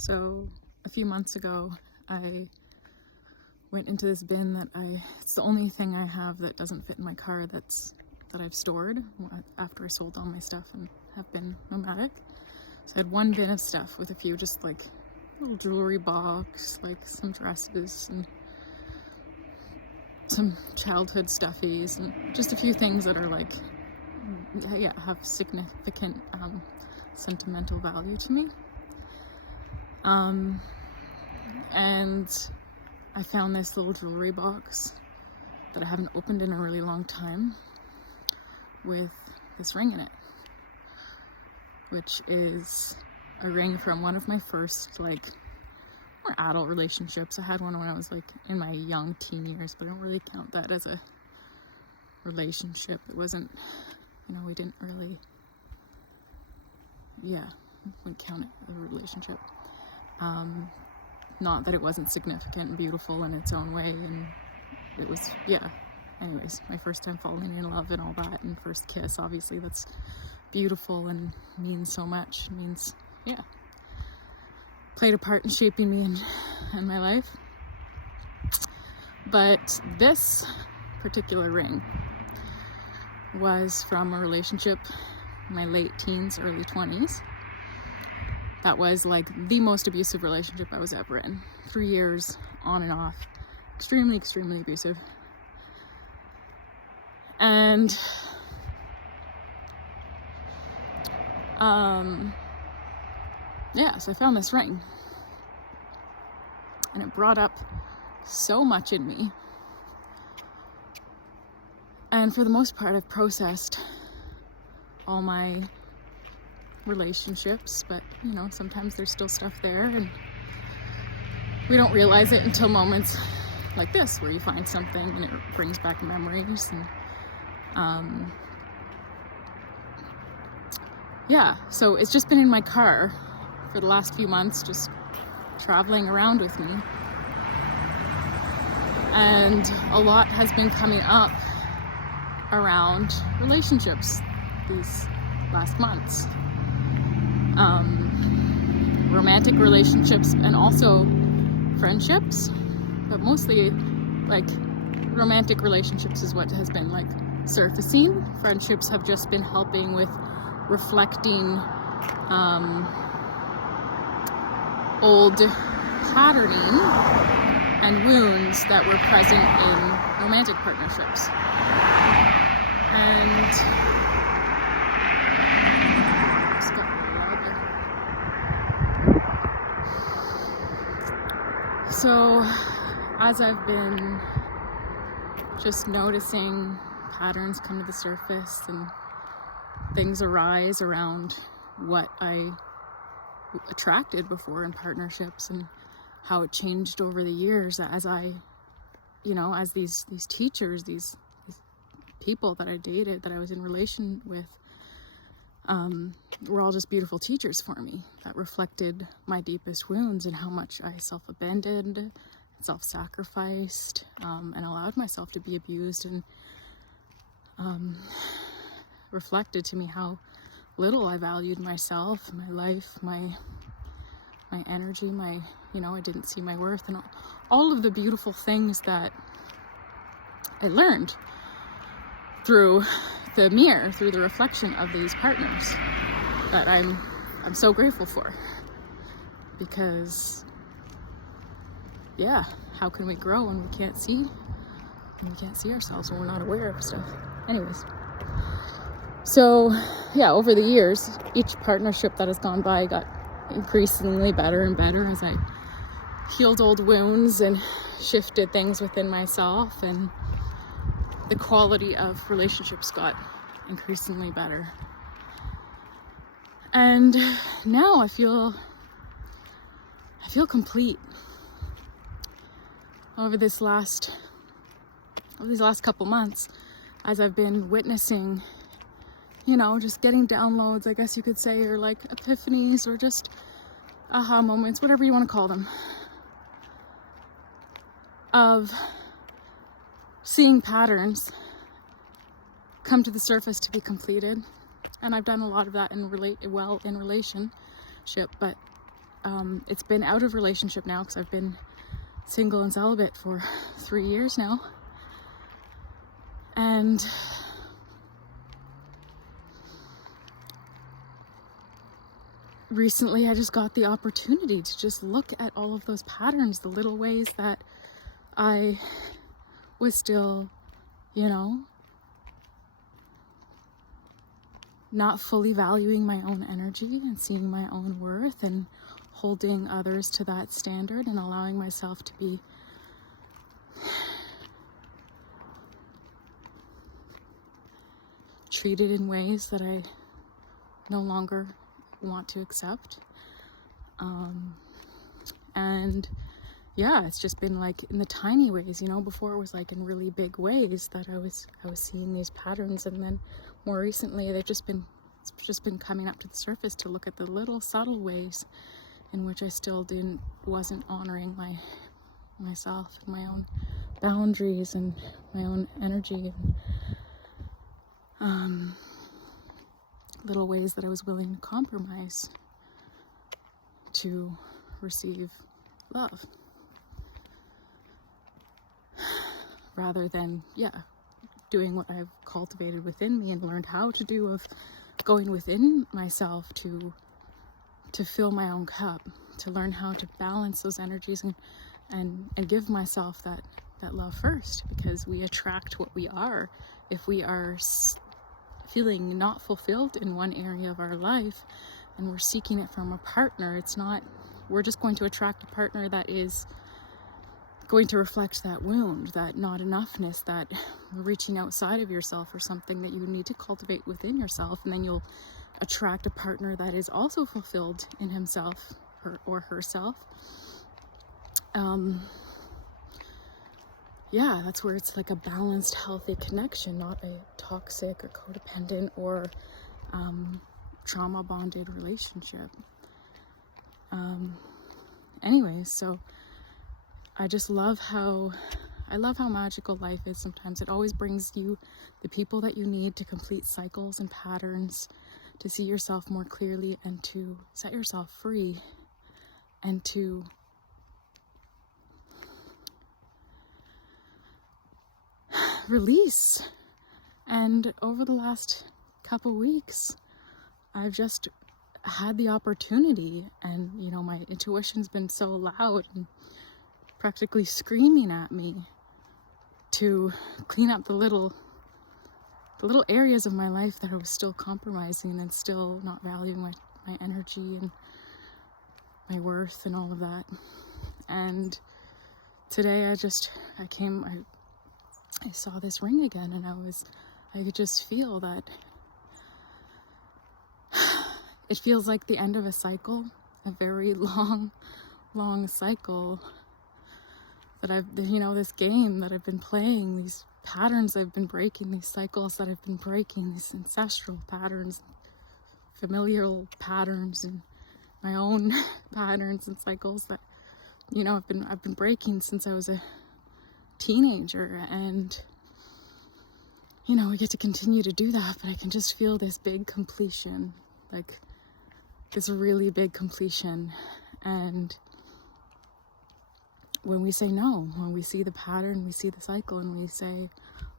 So a few months ago, I went into this bin it's the only thing I have that doesn't fit in my car that I've stored after I sold all my stuff and have been nomadic. So I had one bin of stuff with a few just like little jewelry box, like some dresses and some childhood stuffies and just a few things that are like, yeah, have significant sentimental value to me. And I found this little jewelry box that I haven't opened in a really long time with this ring in it, which is a ring from one of my first more adult relationships. I had one when I was like in my young teen years, but I don't really count that as a relationship. It wasn't, we didn't really, wouldn't count it as a relationship. Not that it wasn't significant and beautiful in its own way, and it was, anyways, my first time falling in love and all that, and first kiss, obviously that's beautiful and means so much. It means, played a part in shaping me and my life. But this particular ring was from a relationship in my late teens, early 20s. That was like the most abusive relationship I was ever in. 3 years on and off. Extremely, extremely abusive. And so I found this ring. And it brought up so much in me. And for the most part, I've processed all my relationships, but sometimes there's still stuff there, and we don't realize it until moments like this where you find something and it brings back memories. And so it's just been in my car for the last few months, just traveling around with me, and a lot has been coming up around relationships these last months. Romantic relationships and also friendships, but mostly like romantic relationships is what has been like surfacing. Friendships have just been helping with reflecting old patterning and wounds that were present in romantic partnerships. And so as I've been just noticing patterns come to the surface and things arise around what I attracted before in partnerships and how it changed over the years as I, as these teachers, these people that I dated, that I was in relation with, were all just beautiful teachers for me that reflected my deepest wounds and how much I self-abandoned, self-sacrificed, and allowed myself to be abused, and reflected to me how little I valued myself, my life, my energy, I didn't see my worth, and all of the beautiful things that I learned through the mirror, through the reflection of these partners, that I'm so grateful for. Because how can we grow when we can't see ourselves, when we're not aware of stuff? Anyways, so over the years, each partnership that has gone by got increasingly better and better as I healed old wounds and shifted things within myself, and the quality of relationships got increasingly better. And now I feel complete. Over these last couple months, as I've been witnessing, just getting downloads, I guess you could say, or like epiphanies, or just aha moments, whatever you want to call them, of seeing patterns come to the surface to be completed. And I've done a lot of that in relationship, but it's been out of relationship now because I've been single and celibate for 3 years now. And recently I just got the opportunity to just look at all of those patterns, the little ways that I was still, not fully valuing my own energy and seeing my own worth and holding others to that standard and allowing myself to be treated in ways that I no longer want to accept. And yeah, it's just been like in the tiny ways, before it was like in really big ways that I was seeing these patterns, and then more recently it's just been coming up to the surface to look at the little subtle ways in which I still wasn't honoring myself and my own boundaries and my own energy, and little ways that I was willing to compromise to receive love, rather than doing what I've cultivated within me and learned how to do, of going within myself to fill my own cup, to learn how to balance those energies and give myself that love first, because we attract what we are. If we are feeling not fulfilled in one area of our life and we're seeking it from a partner, we're just going to attract a partner that is going to reflect that wound, that not enoughness, that reaching outside of yourself for something that you need to cultivate within yourself. And then you'll attract a partner that is also fulfilled in himself or herself. That's where it's like a balanced, healthy connection, not a toxic or codependent or trauma bonded relationship. Anyways, so I just love how magical life is sometimes. It always brings you the people that you need to complete cycles and patterns, to see yourself more clearly and to set yourself free and to release. And over the last couple weeks, I've just had the opportunity, and my intuition's been so loud and practically screaming at me to clean up the little areas of my life that I was still compromising and still not valuing my energy and my worth and all of that. And today I saw this ring again, and I could just feel that it feels like the end of a cycle, a very long cycle that this game that I've been playing, these patterns I've been breaking, these cycles that I've been breaking, these ancestral patterns, familial patterns, and my own patterns and cycles that I've been breaking since I was a teenager. And we get to continue to do that, but I can just feel this big completion, like this really big completion. And when we say no, when we see the pattern, we see the cycle, and we say,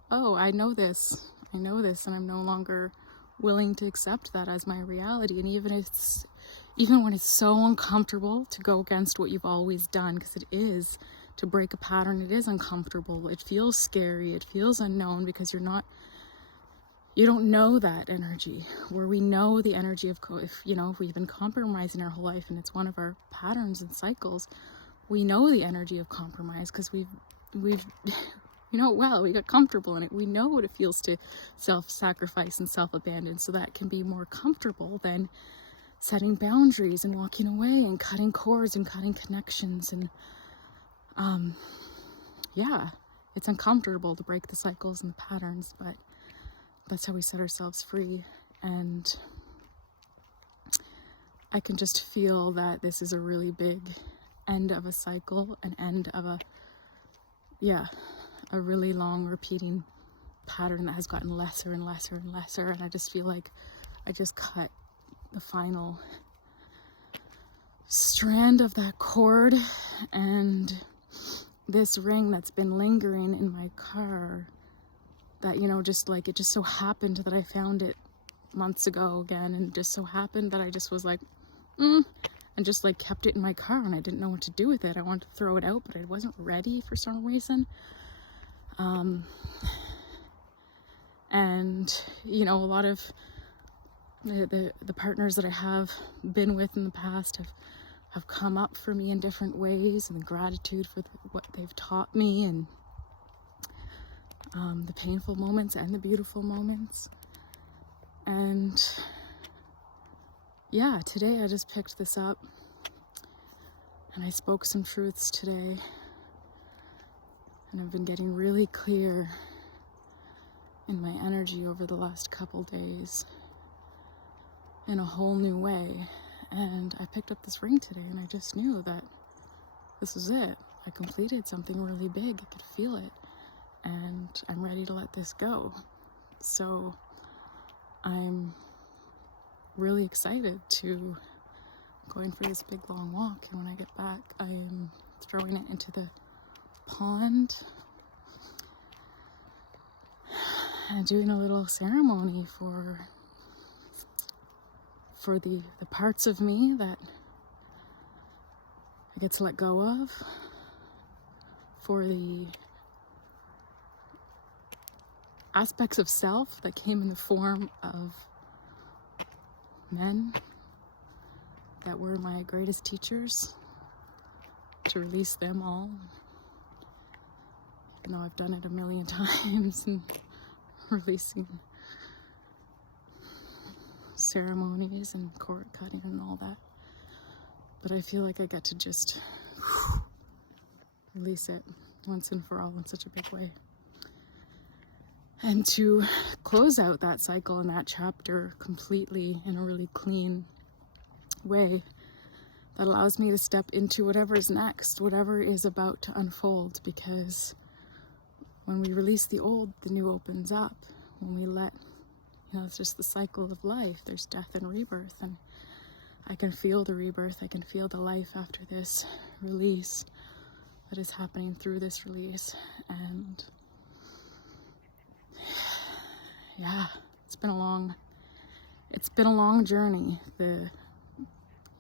oh, I know this, and I'm no longer willing to accept that as my reality. And even when it's so uncomfortable to go against what you've always done, because it is, to break a pattern, it is uncomfortable, it feels scary, it feels unknown, because you don't know that energy, where we know the energy of, if we've been compromising our whole life and it's one of our patterns and cycles, we know the energy of compromise because we've we got comfortable in it. We know what it feels to self-sacrifice and self-abandon, so that can be more comfortable than setting boundaries and walking away and cutting cords and cutting connections. And it's uncomfortable to break the cycles and the patterns, but that's how we set ourselves free. And I can just feel that this is a really big end of a cycle, an end of a really long repeating pattern that has gotten lesser and lesser and lesser. And I just feel like I just cut the final strand of that cord and this ring that's been lingering in my car that, you know, just like, it just so happened that I found it months ago again, and just so happened that I just was like, and just like kept it in my car, and I didn't know what to do with it. I wanted to throw it out, but I wasn't ready for some reason. And, you know, a lot of the partners that I have been with in the past have come up for me in different ways, and the gratitude for what they've taught me, and the painful moments and the beautiful moments. And yeah, today I just picked this up and I spoke some truths today, and I've been getting really clear in my energy over the last couple days in a whole new way. And I picked up this ring today, and I just knew that this was it. I completed something really big. I could feel it, and I'm ready to let this go. So I'm really excited to going for this big long walk, and when I get back I am throwing it into the pond and doing a little ceremony for the parts of me that I get to let go of, for the aspects of self that came in the form of men that were my greatest teachers, to release them all. Even though I've done it a million times, and releasing ceremonies and cord cutting and all that. But I feel like I get to just release it once and for all in such a big way. And to close out that cycle and that chapter completely in a really clean way that allows me to step into whatever is next, whatever is about to unfold. Because when we release the old, the new opens up. When we let, you know, it's just the cycle of life. There's death and rebirth, and I can feel the rebirth. I can feel the life after this release that is happening through this release. And yeah, it's been a long journey. The,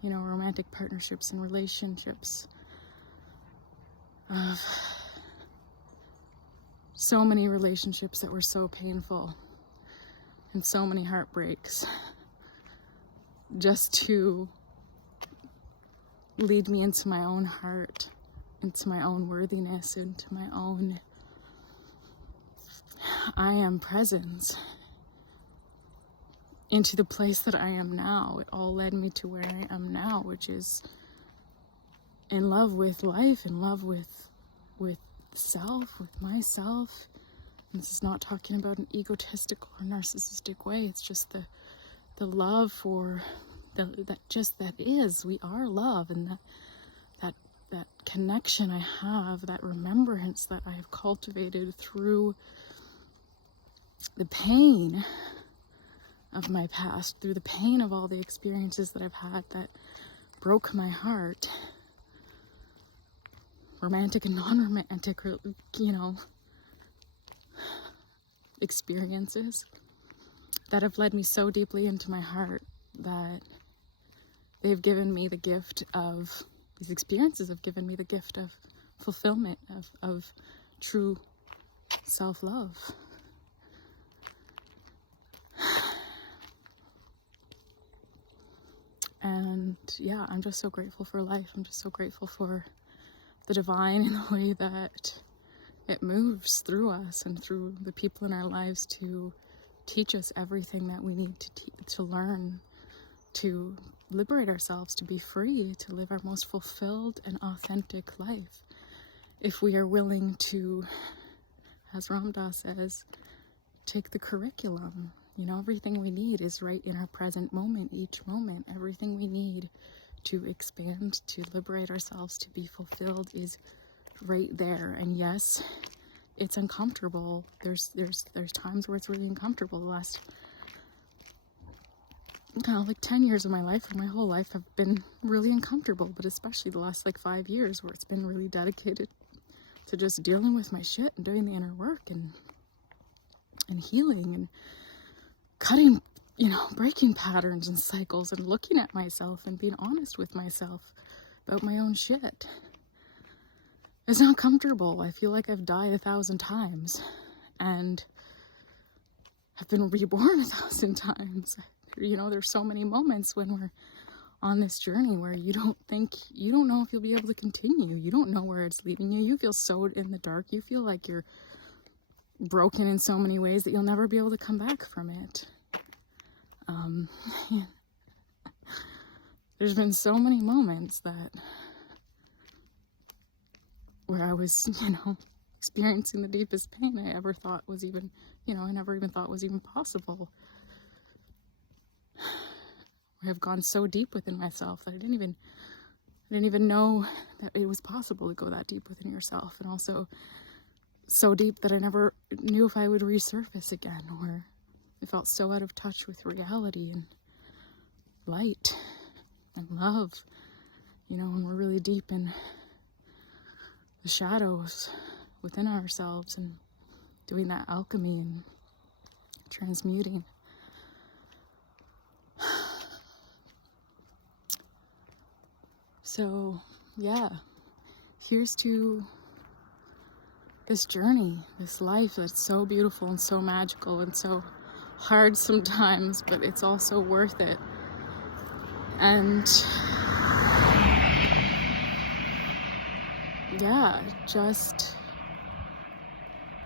you know, romantic partnerships and relationships of so many relationships that were so painful, and so many heartbreaks, just to lead me into my own heart, into my own worthiness, into my own I am presence, into the place that I am now. It all led me to where I am now, which is in love with life, in love with self, with myself. And this is not talking about an egotistical or narcissistic way. It's just the love for that is. We are love, and that connection I have, that remembrance that I have cultivated through the pain of my past, through the pain of all the experiences that I've had that broke my heart, romantic and non-romantic, you know, experiences that have led me so deeply into my heart, that they've given me the gift of, these experiences have given me the gift of fulfillment, of true self-love. And yeah, I'm just so grateful for life. I'm just so grateful for the divine in the way that it moves through us and through the people in our lives to teach us everything that we need to learn, to liberate ourselves, to be free, to live our most fulfilled and authentic life. If we are willing to, as Ram Dass says, take the curriculum. You know, everything we need is right in our present moment, each moment. Everything we need to expand, to liberate ourselves, to be fulfilled is right there. And yes, it's uncomfortable. There's times where it's really uncomfortable. The last like 10 years of my life, or my whole life, have been really uncomfortable, but especially the last like 5 years where it's been really dedicated to just dealing with my shit and doing the inner work and healing and cutting, breaking patterns and cycles and looking at myself and being honest with myself about my own shit. It's not comfortable. I feel like I've died 1,000 times and have been reborn 1,000 times. There's so many moments when we're on this journey where you don't know if you'll be able to continue. You don't know where it's leading you. You feel so in the dark. You feel like you're broken in so many ways that you'll never be able to come back from it. There's been so many moments where I was, experiencing the deepest pain I ever thought was even, I never even thought was even possible. I have gone so deep within myself that I didn't even know that it was possible to go that deep within yourself, and also so deep that I never knew if I would resurface again, or I felt so out of touch with reality and light and love, when we're really deep in the shadows within ourselves and doing that alchemy and transmuting. So, yeah, here's to this journey, this life that's so beautiful and so magical and so hard sometimes, but it's also worth it. And yeah,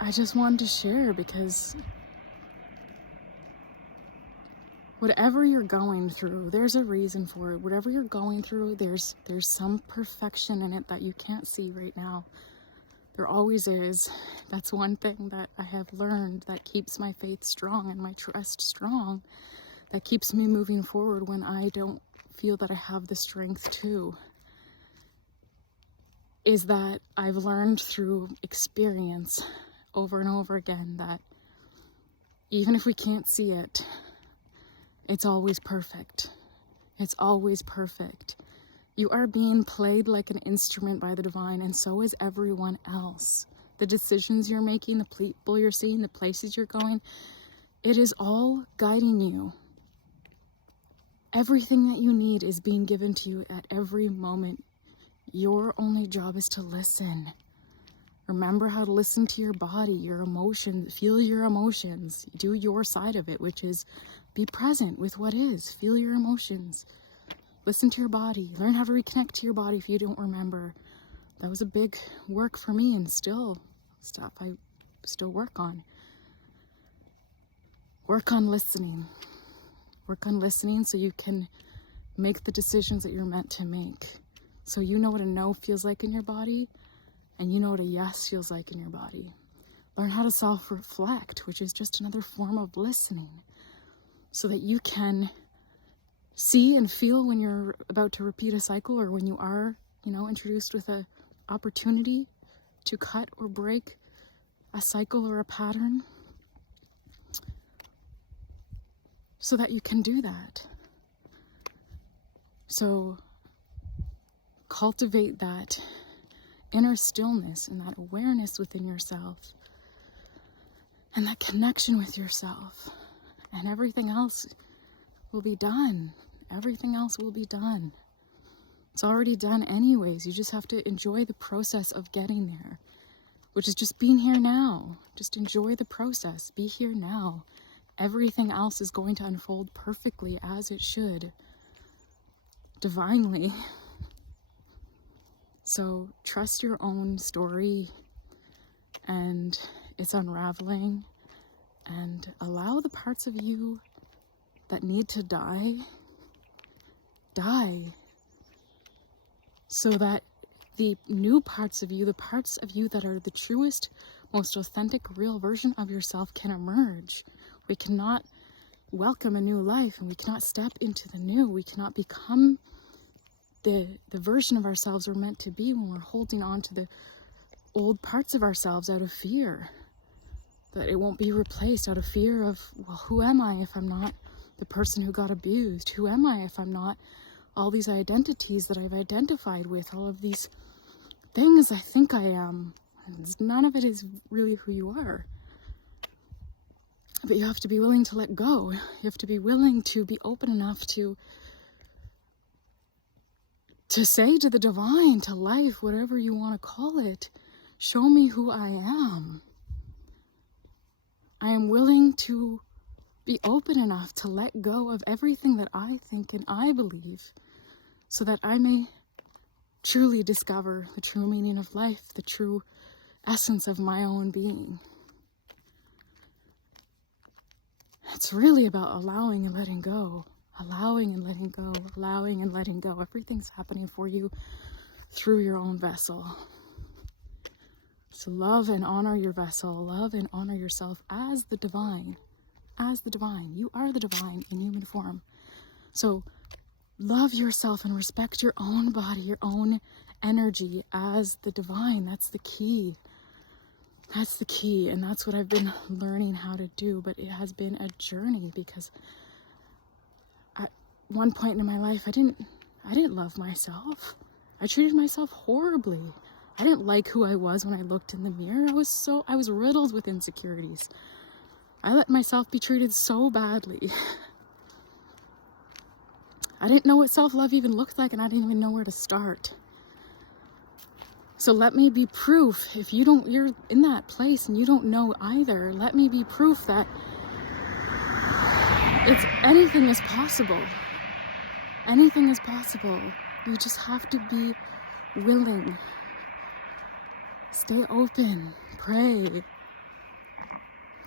I just wanted to share, because whatever you're going through, there's a reason for it. Whatever you're going through, there's some perfection in it that you can't see right now. There always is. That's one thing that I have learned that keeps my faith strong and my trust strong, that keeps me moving forward when I don't feel that I have the strength to, is that I've learned through experience over and over again that even if we can't see it, it's always perfect. It's always perfect. You are being played like an instrument by the divine, and so is everyone else. The decisions you're making, the people you're seeing, the places you're going, it is all guiding you. Everything that you need is being given to you at every moment. Your only job is to listen. Remember how to listen to your body, your emotions, feel your emotions. Do your side of it, which is be present with what is. Feel your emotions. Listen to your body. Learn how to reconnect to your body if you don't remember. That was a big work for me, and still stuff I still work on. Work on listening. Work on listening so you can make the decisions that you're meant to make. So you know what a no feels like in your body, and you know what a yes feels like in your body. Learn how to self-reflect, which is just another form of listening, so that you can see and feel when you're about to repeat a cycle, or when you are, introduced with a opportunity to cut or break a cycle or a pattern, so that you can do that. So cultivate that inner stillness and that awareness within yourself and that connection with yourself, and everything else will be done. Everything else will be done. It's already done anyways. You just have to enjoy the process of getting there, which is just being here now. Just enjoy the process. Be here now. Everything else is going to unfold perfectly as it should, divinely. So trust your own story and its unraveling, and allow the parts of you that need to die, so that the new parts of you, the parts of you that are the truest, most authentic, real version of yourself can emerge. We cannot welcome a new life, and we cannot step into the new. We cannot become the version of ourselves we're meant to be when we're holding on to the old parts of ourselves out of fear that it won't be replaced, out of fear of, well, who am I if I'm not the person who got abused. Who am I if I'm not all these identities that I've identified with, all of these things I think I am? None of it is really who you are. But you have to be willing to let go. You have to be willing to be open enough to say to the divine, to life, whatever you want to call it, show me who I am. I am willing to be open enough to let go of everything that I think and I believe, so that I may truly discover the true meaning of life, the true essence of my own being. It's really about allowing and letting go, allowing and letting go, allowing and letting go. Everything's happening for you through your own vessel. So love and honor your vessel, love and honor yourself as the divine, as the divine. You are the divine in human form. So love yourself and respect your own body, your own energy as the divine. That's the key. That's the key, and that's what I've been learning how to do, but it has been a journey, because at one point in my life, I didn't love myself. I treated myself horribly. I didn't like who I was when I looked in the mirror. I was riddled with insecurities. I let myself be treated so badly. I didn't know what self-love even looked like, and I didn't even know where to start. So let me be proof, if you're in that place and you don't know either, let me be proof that anything is possible. Anything is possible. You just have to be willing. Stay open, pray,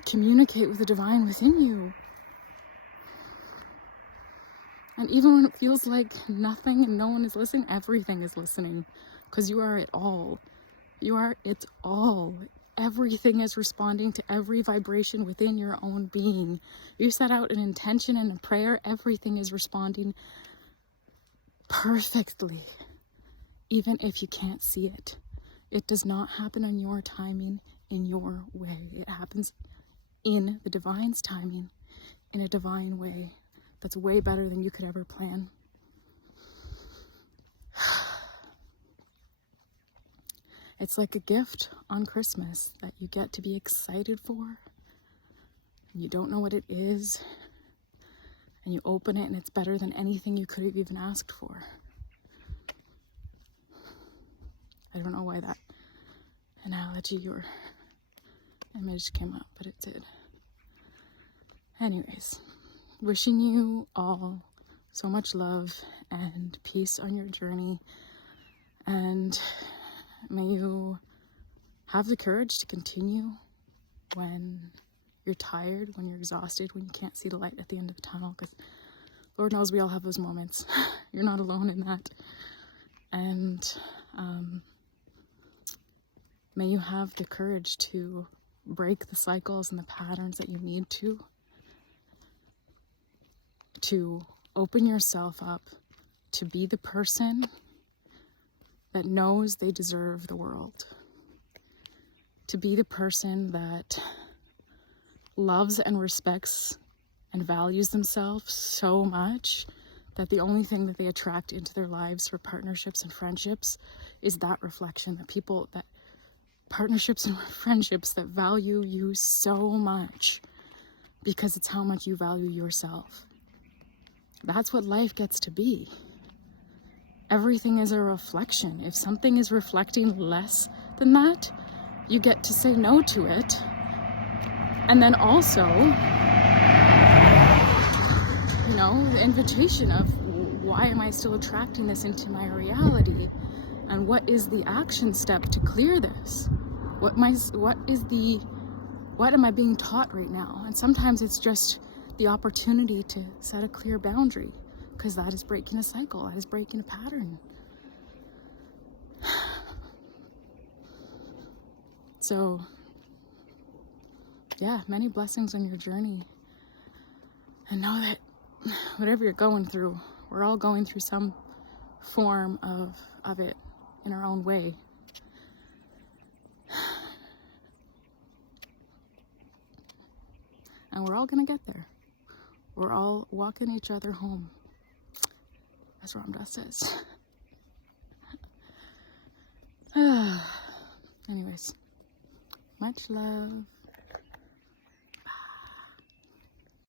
communicate with the divine within you. And even when it feels like nothing and no one is listening, everything is listening. Because you are it all. You are it all. Everything is responding to every vibration within your own being. You set out an intention and a prayer, everything is responding perfectly. Even if you can't see it. It does not happen on your timing, in your way. It happens in the divine's timing, in a divine way. That's way better than you could ever plan. It's like a gift on Christmas that you get to be excited for. And you don't know what it is. And you open it and it's better than anything you could have even asked for. I don't know why that analogy or image came up, but it did. Anyways, wishing you all so much love and peace on your journey. And may you have the courage to continue when you're tired, when you're exhausted, when you can't see the light at the end of the tunnel, because Lord knows we all have those moments. You're not alone in that. And may you have the courage to break the cycles and the patterns that you need to open yourself up to be the person that knows they deserve the world, to be the person that loves and respects and values themselves so much that the only thing that they attract into their lives for partnerships and friendships is that reflection, that partnerships and friendships that value you so much because it's how much you value yourself. That's what life gets to be. Everything is a reflection. If something is reflecting less than that, you get to say no to it. And then also, the invitation of why am I still attracting this into my reality? And what is the action step to clear this? What am I being taught right now? And sometimes it's just the opportunity to set a clear boundary, because that is breaking a cycle, that is breaking a pattern. So, yeah, many blessings on your journey. And know that whatever you're going through, we're all going through some form of it in our own way. And we're all gonna get there. we're all walking each other home, as Ram Dass says. Anyways, much love.